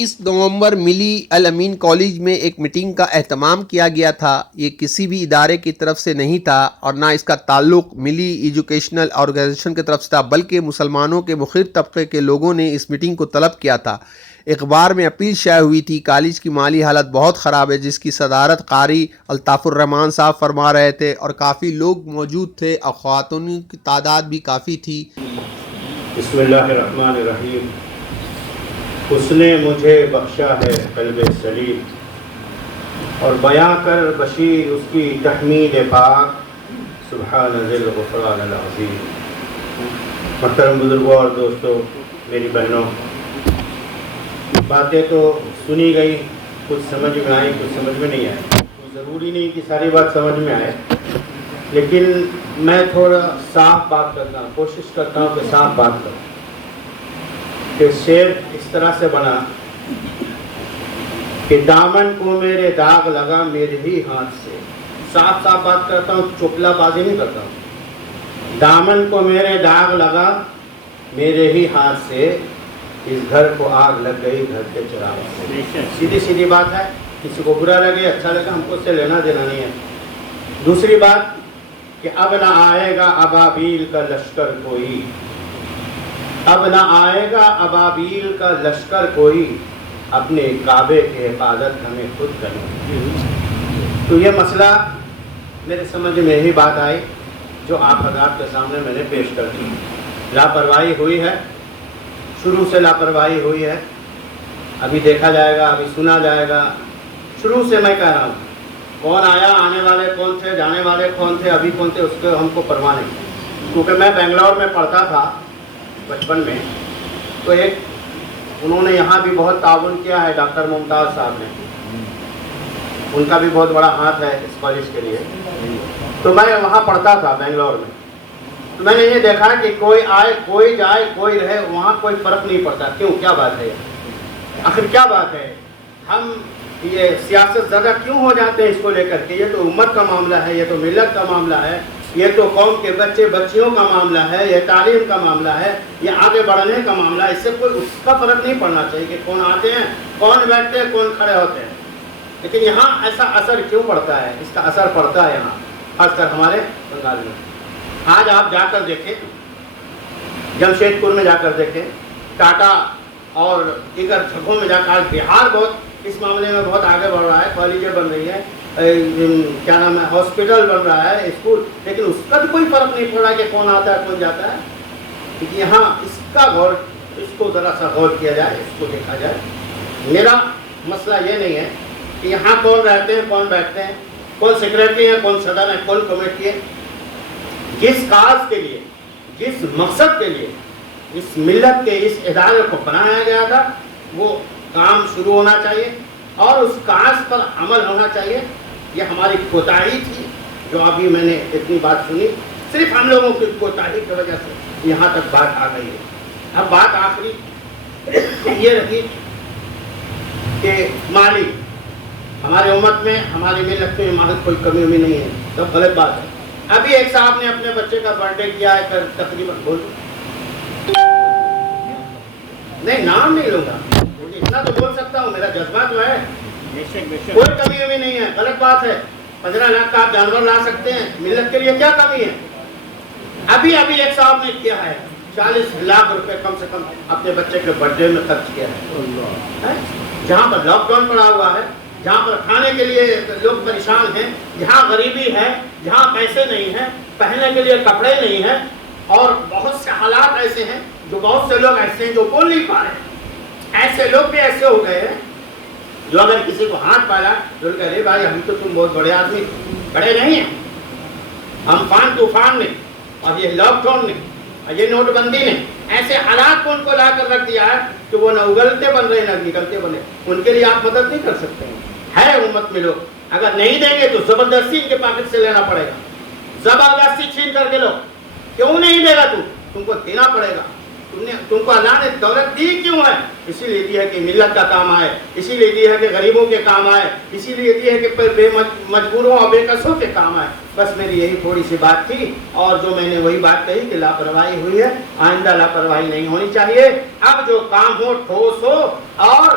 اس نومبر ملی الامین کالج میں ایک میٹنگ کا اہتمام کیا گیا تھا۔ یہ کسی بھی ادارے کی طرف سے نہیں تھا اور نہ اس کا تعلق ملی ایجوکیشنل آرگنائزیشن کی طرف سے تھا، بلکہ مسلمانوں کے مختلف طبقے کے لوگوں نے اس میٹنگ کو طلب کیا تھا۔ اخبار میں اپیل شائع ہوئی تھی۔ کالج کی مالی حالت بہت خراب ہے، جس کی صدارت قاری الطاف الرحمان صاحب فرما رہے تھے اور کافی لوگ موجود تھے اور خواتین کی تعداد بھی کافی تھی۔ بسم اللہ الرحمن الرحیم۔ اس نے مجھے بخشا ہے قلب سلیم، اور بیاں کر بشیر اس کی تحمید پاک، سبحان ذی الغفران العظیم۔ محترم بزرگوں اور دوستوں، میری بہنوں، باتیں تو سنی گئی، کچھ سمجھ میں آئی، کچھ سمجھ میں نہیں آئی۔ ضروری نہیں کہ ساری بات سمجھ میں آئے، لیکن میں تھوڑا صاف بات کرتا ہوں، کوشش کرتا ہوں کہ صاف بات کروں۔ کہ شعر اس طرح سے بنا کہ دامن کو میرے داغ لگا میرے ہی ہاتھ سے۔ صاف صاف بات کرتا ہوں، چپلا بازی نہیں کرتا ہوں۔ دامن کو میرے داغ لگا میرے ہی ہاتھ سے، اس گھر کو آگ لگ گئی گھر کے چراغ سے۔ سیدھی سیدھی بات ہے، کسی کو برا لگے اچھا لگے، ہم کو اس سے لینا دینا نہیں ہے۔ دوسری بات کہ اب نہ آئے گا ابابیل کا لشکر کوئی، اب نہ آئے گا ابابیل کا لشکر کوئی، اپنے کعبے کی حفاظت ہمیں خود کرنی۔ تو یہ مسئلہ میرے سمجھ میں یہی بات آئی جو آپ حضرات کے سامنے میں نے پیش کر دی۔ لاپرواہی ہوئی ہے، شروع سے لاپرواہی ہوئی ہے، ابھی دیکھا جائے گا، ابھی سنا جائے گا۔ شروع سے میں کہہ رہا ہوں، کون آیا، آنے والے کون تھے، جانے والے کون تھے، ابھی کون تھے، اس کو ہم کو پرواہ نہیں، کیونکہ میں بنگلور میں پڑھتا تھا بچپن میں، تو ایک انہوں نے یہاں بھی بہت تعاون کیا ہے، ڈاکٹر ممتاز صاحب نے، ان کا بھی بہت بڑا ہاتھ ہے اس کالج کے لیے۔ تو میں وہاں پڑھتا تھا بنگلور میں، تو میں نے یہ دیکھا کہ کوئی آئے، کوئی جائے، کوئی رہے، وہاں کوئی فرق نہیں پڑتا۔ کیوں؟ کیا بات ہے؟ آخر کیا بات ہے؟ ہم یہ سیاست زدہ کیوں ہو جاتے ہیں اس کو لے کر کے؟ یہ تو امت کا معاملہ ہے، یہ تو ملت کا معاملہ ہے، یہ تو قوم کے بچے بچیوں کا معاملہ ہے، یہ تعلیم کا معاملہ ہے، یہ آگے بڑھنے کا معاملہ ہے۔ اس سے کوئی اس کا فرق نہیں پڑنا چاہیے کہ کون آتے ہیں، کون بیٹھتے ہیں، کون کھڑے ہوتے ہیں۔ لیکن یہاں ایسا اثر کیوں پڑتا ہے؟ اس کا اثر پڑتا ہے یہاں، خاص کر ہمارے بنگال میں۔ آج آپ جا کر دیکھیں، جمشید پور میں جا کر دیکھیں، ٹاٹا اور دیگر جگہوں میں جا کر، بہار بہت اس معاملے میں بہت آگے بڑھ رہا ہے، کالجیں بن رہی ہے، کیا نام ہے، ہاسپٹل بن رہا ہے، اسکول، لیکن اس کا بھی کوئی فرق نہیں پڑ رہا کہ کون آتا ہے کون جاتا ہے۔ لیکن یہاں اس کا غور، اس کو ذرا سا غور کیا جائے، اس کو دیکھا جائے۔ میرا مسئلہ یہ نہیں ہے کہ یہاں کون رہتے ہیں، کون بیٹھتے ہیں، کون سیکریٹری ہے، کون صدر ہے، کون کمیٹی ہے۔ جس کاز کے لیے، جس مقصد کے لیے اس ملت کے اس ادارے کو بنایا گیا تھا، وہ کام شروع ہونا چاہیے اور اس کاز پر عمل ہونا چاہیے۔ یہ ہماری کوتاہی تھی، جو ابھی میں نے اتنی بات سنی، صرف ہم لوگوں کی کوتاہی کی وجہ سے یہاں تک بات آ گئی ہے۔ اب بات آخری یہ رہی کہ مالی، ہماری امت میں، ہماری ملت میں مالک کوئی کمی بھی نہیں ہے، سب غلط بات ہے۔ ابھی ایک صاحب نے اپنے بچے کا برتھ ڈے کیا ہے، تقریباً نہیں نام نہیں لوں گا، اتنا تو بول سکتا ہوں، میرا جذبہ تو ہے، کوئی کمی بھی نہیں ہے، غلط بات ہے۔ 15 لاکھ کا آپ جانور لا سکتے ہیں، ملت کے لیے کیا کمی ہے؟ ابھی ایک صاحب نے کیا ہے 40 لاکھ روپے کم سے کم اپنے بچے کے برتھ ڈے میں خرچ کیا ہے۔ جہاں پر لاک ڈاؤن پڑا ہوا ہے، جہاں پر کھانے کے لیے لوگ پریشان ہیں، جہاں غریبی ہے، جہاں پیسے نہیں ہیں، پہننے کے لیے کپڑے نہیں ہیں، اور بہت سے حالات ایسے ہیں جو بہت سے لوگ ایسے ہیں جو بول نہیں پا رہے ہیں۔ ایسے لوگ بھی ایسے ہو گئے ہیں جو اگر کسی کو ہاتھ پالا تو کہہ رہے بھائی ہم تو تم بہت بڑے آدمی بڑے نہیں ہیں، ہم فان طوفان نے اور یہ لاک ڈاؤن نے اور یہ نوٹ بندی نے ایسے حالات کو ان کو لا کر رکھ دیا ہے کہ وہ نہ اگلتے بن رہے نہ نکلتے بنے۔ ان کے لیے آپ مدد نہیں کر سکتے ہیں۔ ہے امت میں لوگ، اگر نہیں دیں گے تو زبردستی ان کے پاکٹ سے لینا پڑے گا، زبردستی چھین کر کے لو۔ کیوں نہیں دے گا؟ تم کو دینا پڑے گا۔ تم کو اللہ نے دولت دی کیوں ہے؟ اسی لیے دی ہے کہ ملت کا کام آئے، اسی لیے دی ہے کہ غریبوں کے کام آئے، اسی لیے دی ہے کہ بے مجبوروں اور بے کسوں کے کام آئے۔ بس میری یہی تھوڑی سی بات تھی، اور جو میں نے وہی بات کہی کہ لاپرواہی ہوئی ہے، آئندہ لاپرواہی نہیں ہونی چاہیے۔ اب جو کام ہو ٹھوس ہو اور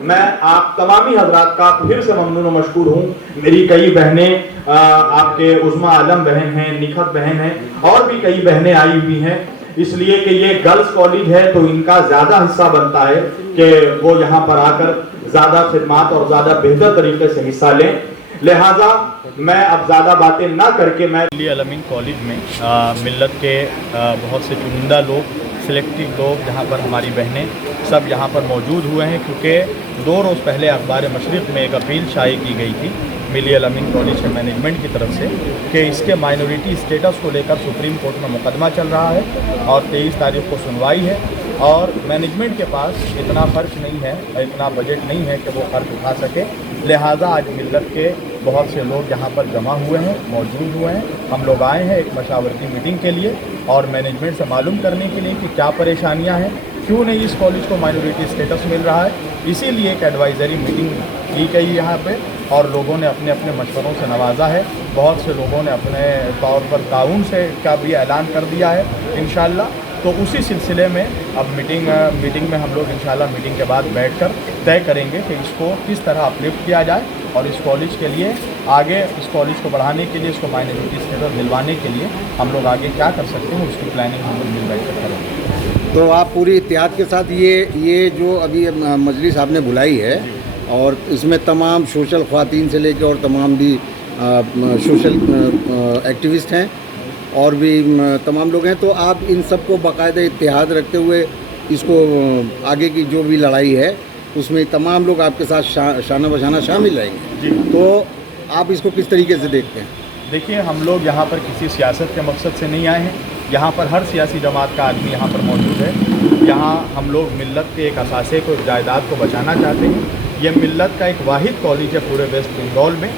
میں آپ تمامی حضرات کا پھر سے ممنون و مشکور ہوں. میری کئی بہنیں آپ کے عظمیٰ عالم بہن ہیں, نکھت بہن ہیں, اور بھی کئی بہنیں آئی ہوئی ہیں, اس لیے کہ یہ گرلز کالج ہے تو ان کا زیادہ حصہ بنتا ہے کہ وہ یہاں پر آ کر زیادہ خدمات اور زیادہ بہتر طریقے سے حصہ لیں. لہٰذا میں اب زیادہ باتیں نہ کر کے میں ملی الامین کالج میں ملت کے بہت سے چنندہ لوگ, سلیکٹو لوگ, جہاں پر ہماری بہنیں سب یہاں پر موجود ہوئے ہیں, کیونکہ 2 روز پہلے اخبار مشرق میں ایک اپیل شائع کی گئی تھی ملی الامین کالج کے مینجمنٹ کی طرف سے کہ اس کے مائنورٹی اسٹیٹس کو لے کر سپریم کورٹ میں مقدمہ چل رہا ہے اور 23 تاریخ کو سنوائی ہے, اور مینجمنٹ کے پاس اتنا خرچ نہیں ہے, اتنا بجٹ نہیں ہے کہ وہ خرچ اٹھا سکے. لہٰذا آج ملت کے بہت سے لوگ یہاں پر جمع ہوئے ہیں, موجود ہوئے ہیں. ہم لوگ آئے ہیں ایک مشاورتی میٹنگ کے لیے اور مینجمنٹ سے معلوم کرنے کے لیے کہ کیا پریشانیاں ہیں, کیوں نہیں اس کالج کو مائنورٹی اسٹیٹس مل رہا ہے. اسی لیے ایک ایڈوائزری میٹنگ کی گئی یہاں پہ اور لوگوں نے اپنے اپنے مشوروں سے نوازا ہے. بہت سے لوگوں نے اپنے طور پر تعاون سے کا بھی اعلان کر دیا ہے انشاءاللہ. تو اسی سلسلے میں اب میٹنگ میں ہم لوگ انشاءاللہ میٹنگ کے بعد بیٹھ کر طے کریں گے کہ اس کو کس طرح اپلفٹ کیا جائے اور اس کالج کے لیے آگے, اس کالج کو بڑھانے کے لیے, اس کو مائنورٹی اسٹیٹس دلوانے کے لیے ہم لوگ آگے کیا کر سکتے ہیں, اس کی پلاننگ ہم لوگ مل بیٹھ کر کریں گے. تو آپ پوری اتحاد کے ساتھ یہ جو ابھی مجلس آپ نے بلائی ہے اور اس میں تمام سوشل خواتین سے لے کے اور تمام بھی سوشل ایکٹیوسٹ ہیں اور بھی تمام لوگ ہیں, تو آپ ان سب کو باقاعدہ اتحاد رکھتے ہوئے اس کو آگے کی جو بھی لڑائی ہے اس میں تمام لوگ آپ کے ساتھ شانہ بشانہ شامل رہیں گے. تو آپ اس کو کس طریقے سے دیکھتے ہیں؟ دیکھیے, ہم لوگ یہاں پر کسی سیاست کے مقصد سے نہیں آئے ہیں. یہاں پر ہر سیاسی جماعت کا آدمی یہاں پر موجود ہے. یہاں ہم لوگ ملت کے ایک اثاثے کو, جائیداد کو بچانا چاہتے ہیں. یہ ملت کا ایک واحد کالج ہے پورے ویسٹ بنگال میں.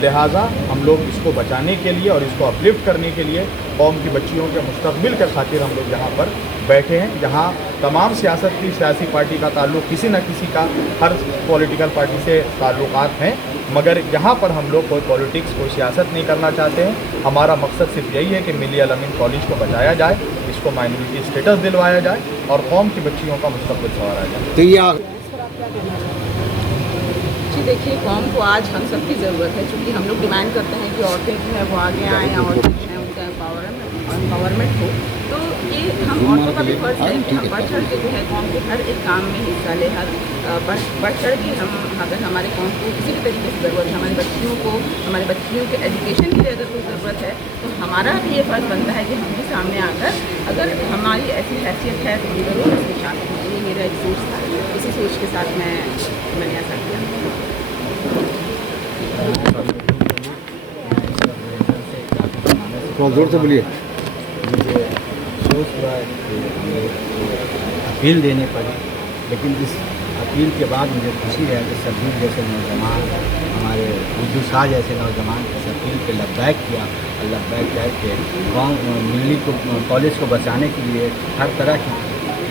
لہٰذا ہم لوگ اس کو بچانے کے لیے اور اس کو اپلفٹ کرنے کے لیے قوم کی بچیوں کے مستقبل کے خاطر ہم لوگ یہاں پر بیٹھے ہیں. جہاں تمام سیاسی پارٹی کا تعلق, کسی نہ کسی کا ہر پولیٹیکل پارٹی سے تعلقات ہیں, مگر یہاں پر ہم لوگ کوئی پولیٹکس, کوئی سیاست نہیں کرنا چاہتے ہیں. ہمارا مقصد صرف یہی ہے کہ ملی الامین کالج کو بچایا جائے, اس کو مائنورٹی اسٹیٹس دلوایا جائے اور قوم کی بچیوں کا مستقبل سنوارا جائے. تو یہ جی دیکھیے, قوم کو آج ہم سب کی ضرورت ہے, چونکہ ہم لوگ ڈیمانڈ کرتے ہیں کہ عورتیں جو ہے وہ آگے آئیں اور جو ہے ان کا امپاورمنٹ ہو. تو یہ ہم عورتوں کا بھی فرض ہے کہ ہم بڑھ چڑھ کے جو ہے قوم کے ہر ایک کام میں حصہ لیں. بڑھ چڑھ کے ہم, اگر ہمارے قوم کو کسی بھی طریقے سے ضرورت ہے, ہماری بچیوں کو, ہمارے بچیوں کے ایجوکیشن کے لیے اگر کوئی ضرورت ہے تو ہمارا بھی یہ فرض بنتا ہے کہ ہم بھی سامنے آ کر, اگر ہماری ایسی حیثیت ہے تو ہم ضرور اس میں شامل ہوں. یہ میرا ایک سوچ تھا, اسی سوچ کے ساتھ میں نے ایسا کیا. زور سے بولیے. مجھے افسوس ہوا ہے کہ ہمیں اپیل دینے پڑی, لیکن اس اپیل کے بعد مجھے خوشی ہے کہ سبیر جیسے نوجوان, ہمارے اردو شاہ جیسے نوجوان اس اپیل پہ لبیک کیا. لبیک کہہ کے ملی کالج کو بچانے کے لیے ہر طرح کی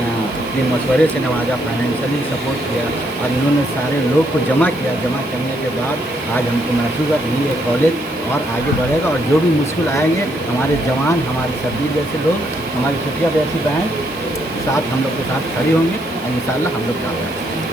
اپنے مشورے سے نوازا, فائنینشلی سپورٹ کیا اور انہوں نے سارے لوگ کو جمع کیا. جمع کرنے کے بعد آج ہم کو محسوس ہے کہ یہ کالج اور آگے بڑھے گا, اور جو بھی مشکل آئیں گے ہمارے جوان, ہمارے سبیر جیسے لوگ, ہماری چھٹیاں جیسی بہن ساتھ ہم لوگ کے ساتھ کھڑی ہوں گی اور انشاءاللہ ہم لوگ کامیاب.